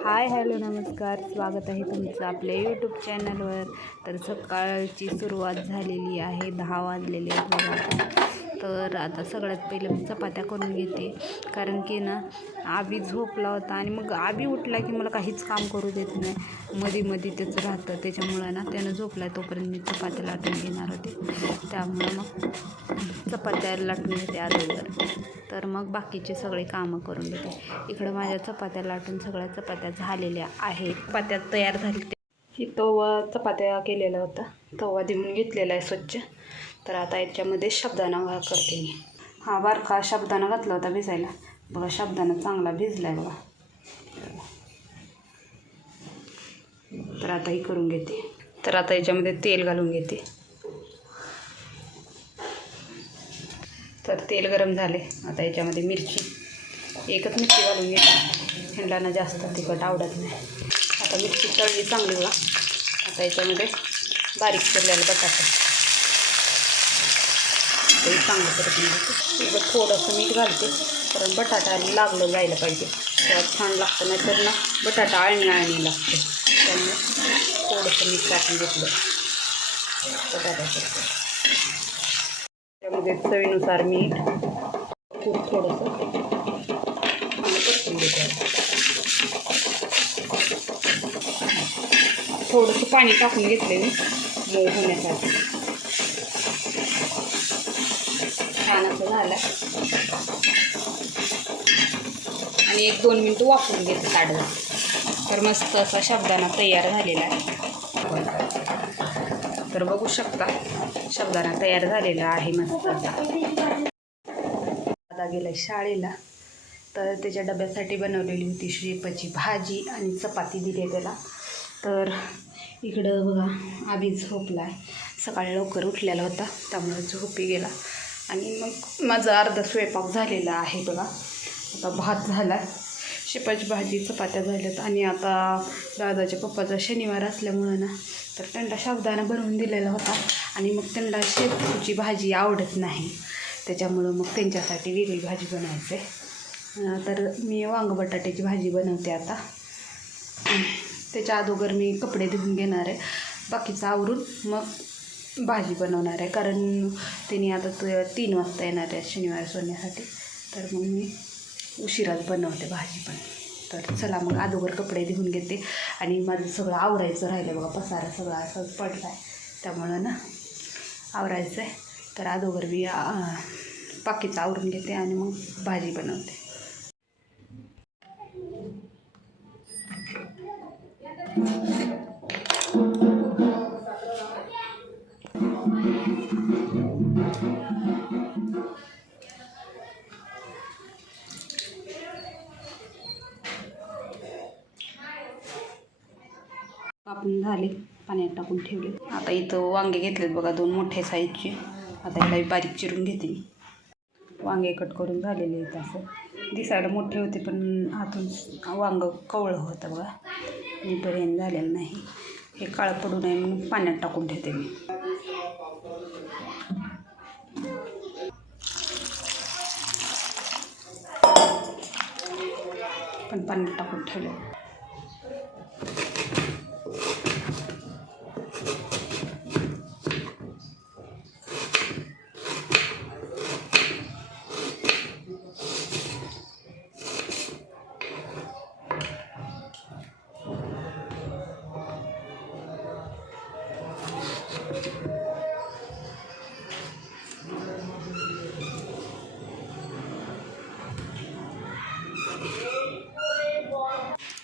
Hi hello नमस्कार. स्वागत आहे तुमचं आपल्या यूट्यूब चॅनलवर तर सकाळची सुरुवात झालेली आहे दहा वाजलेले आहेत तर आता सगळ्यात पहिले मी चपात्या करून घेते. कारण की ना आबी झोपला होता आणि मग आबी उठला की मला काहीच काम करू देत नाही. मध्ये मध्ये त्याचं राहतं. त्याच्यामुळं ना त्यानं झोपला तोपर्यंत मी चपात्या लाटून घेणार होते. त्यामुळं मग चपात्या लाटून घेते अगोदर. तर मग बाकीचे सगळे कामं करून घेते. इकडं माझ्या चपात्या लाटून सगळ्या चपात्या झालेल्या आहेत. चपात्या तयार झाली ही तवा चपात्या केलेला होता तवा देऊन घेतलेला आहे स्वच्छ. तर आता याच्यामध्ये शब्दाना घा करते मी. हा बारका शब्दाना घातला होता भिजायला. बघा शब्दाना चांगला भिजला आहे बघा. तर आता ही करून घेते. तर आता याच्यामध्ये तेल घालून घेते. तर तेल गरम झाले. आता याच्यामध्ये मिरची. एकच मिरची घालून घेते. ह्यांना जास्त तिखट आवडत नाही. आता मिरची तळली चांगली बघा. आता याच्यामध्ये बारीक पडलेलं बटाटा. ते चांगलं परतून घेते थोडंसं मीठ घालते. कारण बटाटा लागलं जायला पाहिजे. तेव्हा छान लागतं नाही तर ना बटाटा आळणी आळणी लागते. त्यामुळे थोडंसं मीठ टाकून घेतलं. बटाट्यासारखं त्यामध्ये चवीनुसार मीठ खूप थोडंसं परतून घेते थोडंसं पाणी टाकून घेतले मी. मऊ होण्यासाठी. छान असं झालं. आणि एक दोन मिनटं वापरून घेते ताडं तर मस्त असा शब्दाना तयार झालेला आहे. तर बघू शकता शब्दाना तयार झालेला आहे मस्त. आता दादा गेला शाळेला. तर त्याच्या डब्यासाठी बनवलेली होती शेपाची भाजी आणि चपाती दिली त्याला. तर इकडं बघा आधी झोपला आहे सकाळी लवकर उठलेला होता त्यामुळे झोपी गेला. आणि मग माझा अर्धा स्वयंपाक झालेला आहे बघा. आता भात झाला. शेपाची भाजी चपात्या झाल्यात आणि आता दादाच्या पप्पाचा शनिवार असल्यामुळं ना तर त्यांना शाबदाना भरवून दिलेला होता. आणि मग त्यांना शेपूची भाजी आवडत नाही. त्याच्यामुळं मग त्यांच्यासाठी वेगळी भाजी बनवायचे. आहे तर मी वांग बटाट्याची भाजी बनवते आता. त्याच्या अगोदर मी कपडे धुवून घेणार आहे. बाकीचं आवरून मग भाजी बनवणार आहे. कारण त्यांनी आता त तीन वाजता येणार आहे शनिवार सोडण्यासाठी. तर मग मी उशिराच बनवते भाजी पण. तर चला मग अगोदर कपडे धुवून घेते. आणि माझं सगळं आवरायचं राहिलं बघा. पसारा सगळा असंच पडला आहे त्यामुळं ना आवरायचं आहे तर अगोदर मी पाकीचं आवरून घेते आणि मग भाजी बनवते. कापून झाले पाण्यात टाकून ठेवले. आता इथं वांगे घेतलेत बघा दोन मोठ्या साईजचे आता याला बारीक चिरून घेते मी. वांगे कट करून झालेले आहेत असं. दिसायला मोठे होते पण आतून वांग कवळं होतं बघा. नीटपर्यंत झालेलं नाही. हे काळं पडू नये म्हणून पाण्यात टाकून ठेवते मी. पण पाण्यात टाकून ठेवले.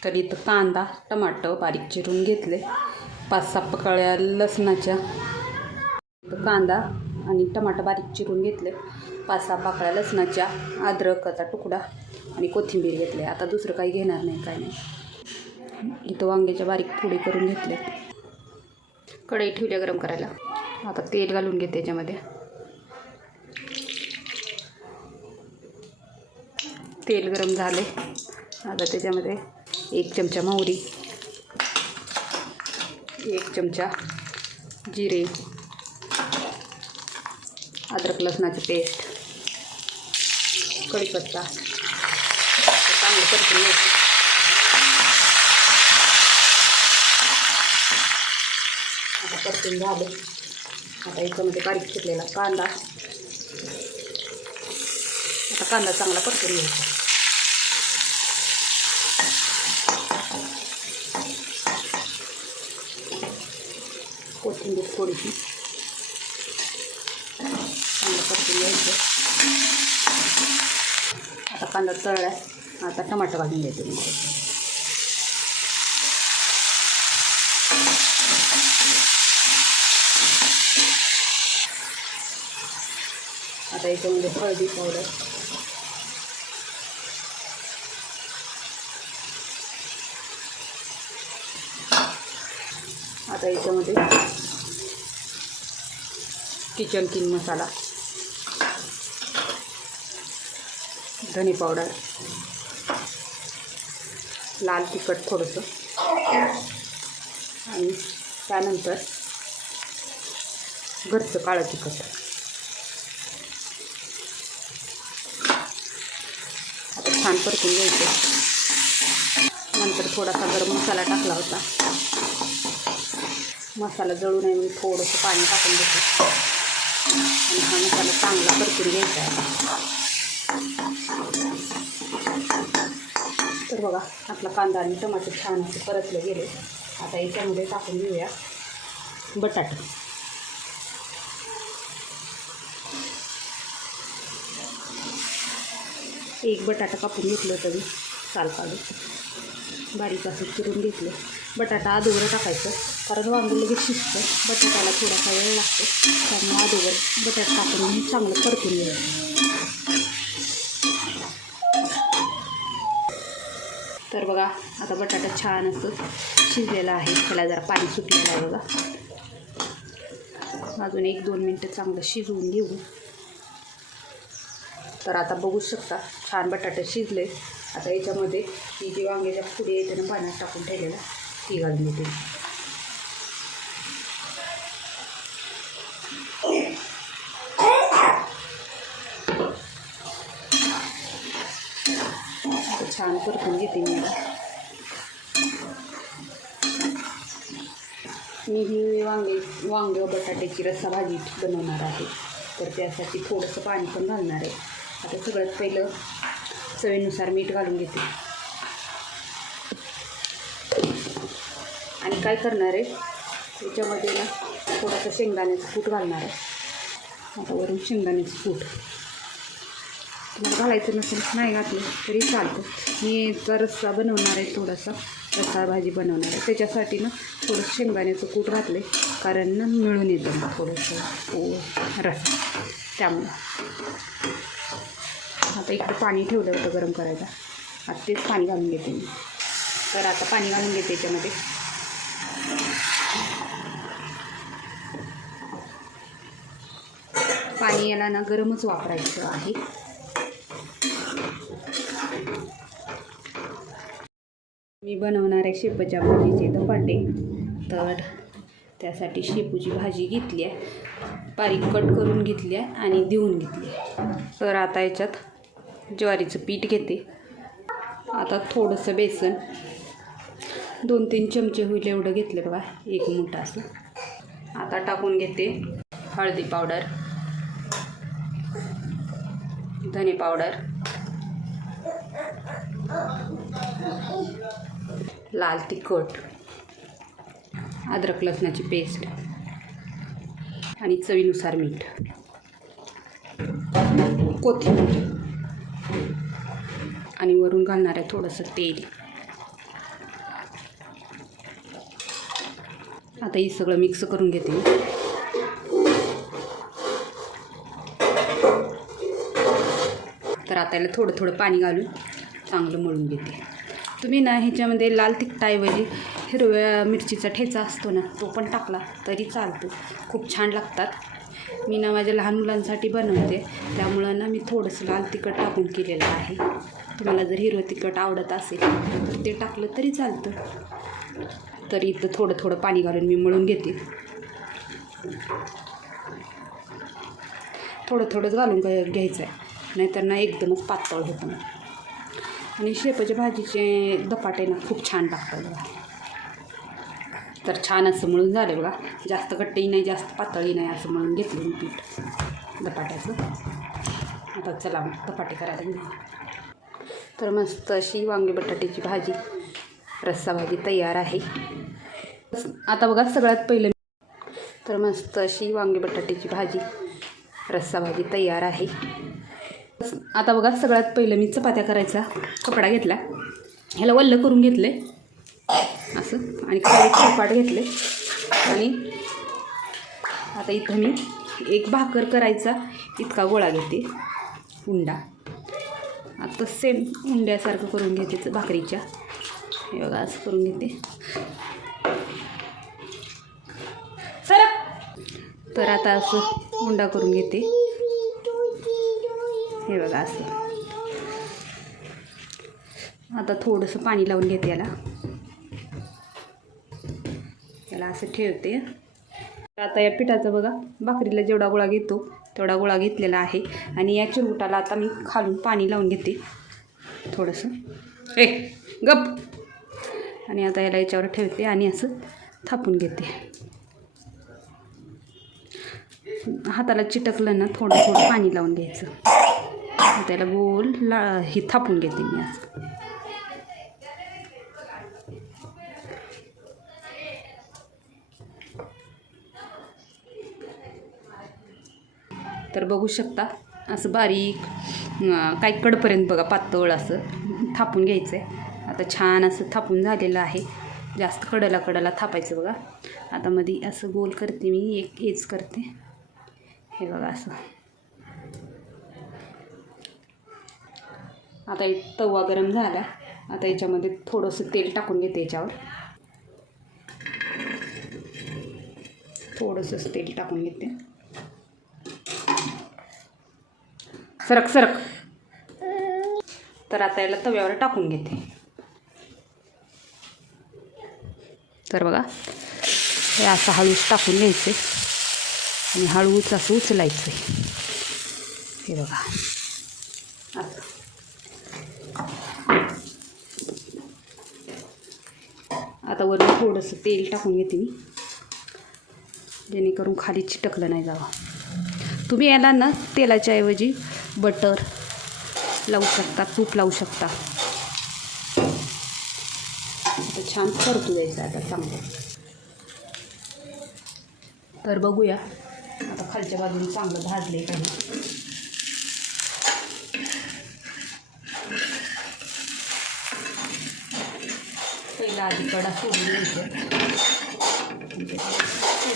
तर इथं कांदा टमाटर बारीक चिरून घेतले. पाच सहा पकळ्या लसणाच्या. कांदा आणि टमाटर बारीक चिरून घेतले. पाच सहा पाकळ्या लसणाच्या अद्रकाचा तुकडा आणि कोथिंबीर घेतले. आता दुसरं काही घेणार नाही काय नाही. इथं वांग्याच्या बारीक पुडी करून घेतले. कढई ठेवल्या गरम करायला. आता तेल घालून घेते त्याच्यामध्ये तेल गरम झाले. आता त्याच्यामध्ये एक चमचा मोहरी. एक चमचा जिरे. अद्रक लसणाची पेस्ट. कढीपत्ता. चांगलं परतून घ्यायचं. आता परतून झालं. आता याच्यामध्ये बारीक चिरलेला कांदा. आता कांदा चांगला परतून घ्यायचा. कोथिंबीर थोडीशी. चांगलं परतून घ्यायचं. आता कांदा तळला आता टमाटर घालून घ्यायचे मी आता याच्यामध्ये हळदी पावडर. आता याच्यामध्ये किचन किंग मसाला धने पावडर लाल तिखट थोडंसं आणि त्यानंतर घरचं काळं तिखट. आता छान परतून घ्यायचं. नंतर थोडासा गरम मसाला टाकला होता. मसाला जळू नये म्हणून थोडंसं पाणी टाकून घेतो. आणि हा मसाला चांगला परतून घ्यायचा आहे. तर बघा आपला कांदा आणि टमाटे छान असे परतले गेले. आता याच्यामध्ये टाकून घेऊया बटाटा. एक बटाटा कापून घेतलं तरी मी साल बारीक असं चिरून घेतलं. बटाटा अदोगर टाकायचं. कारण वांगं लगेच शिजतं. बटाट्याला थोडासा वेळ लागतो. त्यामुळे अदोगर बटाटा टाकून चांगलं परतून घेऊ तर बघा आता बटाटा छान असं शिजलेला आहे. त्याला जरा पाणी सुटलेलं आहे बघा. अजून एक दोन मिनटं चांगलं शिजवून घेऊ. तर आता बघू शकता छान बटाटे शिजले. आता याच्यामध्ये ही जी वांग्याच्या पुढे येते ना पाण्यात टाकून ठेवलेला ती घालून देते. छान परतून घेते मी मी ही वांगे वांगे व बटाट्याची रस्सा भाजी बनवणार आहे. तर त्यासाठी थोडंसं पाणी पण घालणार आहे. आता सगळ्यात पहिलं चवीनुसार मीठ घालून घेते. आणि काय करणार आहे? त्याच्यामध्ये ना थोडंसं शेंगदाण्याचं कूट घालणार आहे. आता वरून शेंगदाण्याचं कूट. तुम्हाला घालायचं नसेल नाही घातलं तरी चालतं. मी तर रस्सा बनवणार आहे थोडासा. रस्सा भाजी बनवणार आहे. त्याच्यासाठी ना थोडंसं शेंगदाण्याचं कूट घातलं आहे कारण ना मिळून येतं थोडंसं. ओ रस्सा. त्यामुळं. आता इकडं पाणी ठेवलं होतं गरम करायला. आता तेच पाणी घालून घेते मी. तर आता पाणी घालून घेते याच्यामध्ये. पाणी याला ना गरमच वापरायचं आहे. मी बनवणार आहे शेपूच्या भाजीचे धपाटे. तर त्यासाठी शेपूची भाजी घेतली आहे. बारीक कट करून घेतली आहे आणि देऊन घेतली आहे. तर आता याच्यात ज्वारीचं पीठ घेते. आता थोडंसं बेसन. दोन तीन चमचे होईल एवढं घेतलं बघा एक मोठा असं. आता टाकून घेते हळदी पावडर धने पावडर लाल तिखट अद्रक लसणाची पेस्ट आणि चवीनुसार मीठ. कोथिंबीर. आणि वरून घालणार आहे थोडंसं तेल. आता हे सगळं मिक्स करून घेते तर आता याला थोडं थोडं पाणी घालून चांगलं मळून घेते. तुम्ही ना ह्याच्यामध्ये लाल तिखटाऐवजी हिरव्या मिरचीचा ठेचा असतो ना तो पण टाकला तरी चालतो. खूप छान लागतात. मी ना माझ्या लहान मुलांसाठी बनवते. त्यामुळं ना मी थोडंसं लाल तिखट टाकून केलेलं आहे. तुम्हाला जर हिरवं तिखट आवडत असेल तर ते टाकलं तरी चालतं. तर इथं थोडं थोडं पाणी घालून मी मळून घेते. थोडं थोडंच घालून घ्यायचं आहे नाहीतर ना एकदमच पातळ होतं. आणि शेपाच्या भाजीचे धपाटे ना खूप छान लागतात तर छान असं मळून झालं बघा. जास्त घट्टही नाही जास्त पातळी नाही असं मळून घेतलं मी पीठ. धपाट्याचं. आता चला मग धपाटे करायला तर मस्त अशी वांगी बटाट्याची भाजी रस्सा भाजी तयार आहे. आता बघा सगळ्यात पहिलं. तर मस्त अशी वांगी बटाट्याची भाजी रस्सा भाजी तयार आहे. आता बघा सगळ्यात पहिलं मी चपात्या करायचा कपडा घेतला. ह्याला वल्ल करून घेतले असं. आणि खाली खरपाट घेतले. आणि आता इथं मी एक भाकर करायचा इतका गोळा घेते. उंडा आता सेम उंड्यासारखं करून घेते भाकरीच्या. हे बघा असं करून घेते. सर तर आता असं उंडा करून घेते. हे बघा असं. आता थोडंसं पाणी लावून घेते याला. त्याला असं ठेवते. आता या पिठाचा बघा भाकरीला जेवढा गोळा घेतो तेवढा गोळा घेतलेला आहे. आणि या चिरगुटाला आता मी खालून पाणी लावून घेते. थोडंसं. ए गप. आणि आता याला याच्यावर ठेवते आणि असं थापून घेते. हाताला चिटकलं ना थोडं थोडं पाणी लावून घ्यायचं. त्याला गोल ला हे थापून घेते मी असं. तर बघू शकता. असं बारीक काय कडपर्यंत बघा पातळ असं थापून घ्यायचं आहे आता छान असं थापून झालेलं आहे. जास्त कडला कडला थापायचं बघा. आता मध्ये असं गोल करते मी एक हेच करते. हे बघा असं. आता एक तवा गरम झाला. आता याच्यामध्ये थोडंसं तेल टाकून घेते याच्यावर. थोडंसंच तेल टाकून घेते. सरक सरक. तर आता याला तव्यावर टाकून घेते. तर बघा हे असं हळूच टाकून घ्यायचे. आणि हळूच असं उचलायचं हे बघा. असं आता वरून थोडंसं तेल टाकून घेते मी. जेणेकरून खाली चिटकलं नाही जावं. तुम्ही याला ना तेलाच्या ऐवजी बटर लावू शकता, तूप लावू शकता. छान परतू द्यायचं आता चांगलं. तर बघूया. आता खालच्या बाजूने चांगलं भाजले काही पहिला आधी कडा सोडून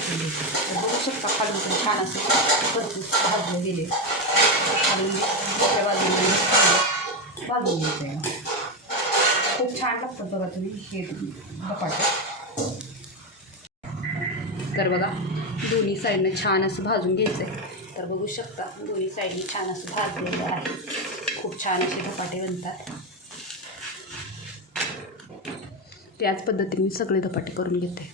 म्हणजे तर बघू शकता खालून पण छान असं परतून भाजले गेले खालून दुसऱ्या बाजूने भाजून घेते खूप छान लागतं बघा तुम्ही हे धपाटे तर बघा दोन्ही साईडनं छान असं भाजून घ्यायचं आहे तर बघू शकता दोन्ही साईडनी छान असं भाजलेलं आहे. खूप छान असे धपाटे बनतात. त्याच पद्धतीने मी सगळे धपाटे करून घेते.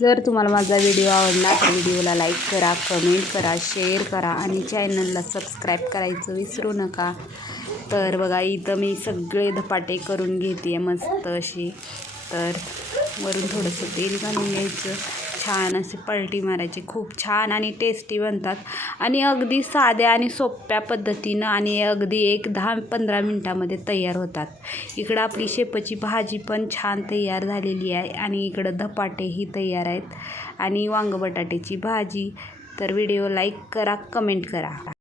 जर तुम्हाला माझा व्हिडिओ आवडला तर व्हिडिओला लाईक करा कमेंट करा शेअर करा आणि चॅनलला सबस्क्राईब करायचं विसरू नका. तर बघा इथं मी सगळे धपाटे करून घेते मस्त अशी. तर वरून थोडंसं तेल घालून घ्यायचं. छान असे पलटी मारायचे खूप छान आणि टेस्टी बनतात. आणि अगदी साध्या आणि सोप्या पद्धतीनं आणि अगदी एक दहा पंधरा मिनटामध्ये तयार होतात. इकडं आपली शेपची भाजी पण छान तयार झालेली आहे आणि इकडं धपाटेही तयार आहेत. आणि वांग बटाट्याची भाजी. तर व्हिडिओ लाईक करा कमेंट करा.